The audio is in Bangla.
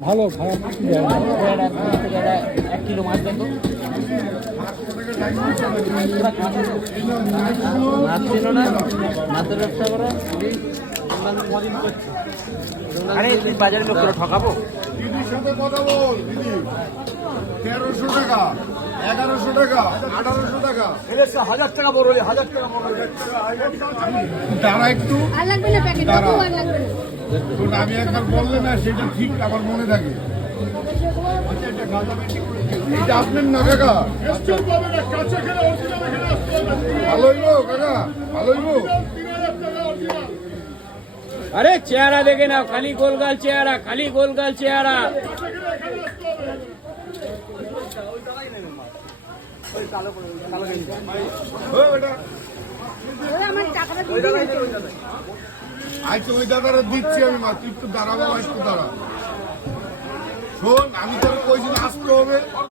ভালো খারাপ এক কিলো মাছ দেন তো মাছ ছিল না মাছের ব্যবসা করো আরে তুই বাজারে লোক করে ঠকাবো দিদির সাথে কথা বল দিদি 1300 টাকা 1100 টাকা 1800 টাকা 1000 টাকা বড় হলে 1000 টাকা বড় তারা একটু আর লাগবে না প্যাকেট আর লাগবে না তো আমি একবার বললে না সেটা ঠিক আমার মনে থাকে এটা আপনার না কাকা ভালো হইবো কাকা ভালো হইবো আরে চেহারা দেখে নাও খালি গোলগাল চেহারা খালি গোলগাল চেহারা আমার টাকাটা দিয়ে আচ্ছা ওই দাদারা দিচ্ছি আমি মাত্র একটু দাঁড়াবো একটু দাঁড়া শোন আমি তোর কইছি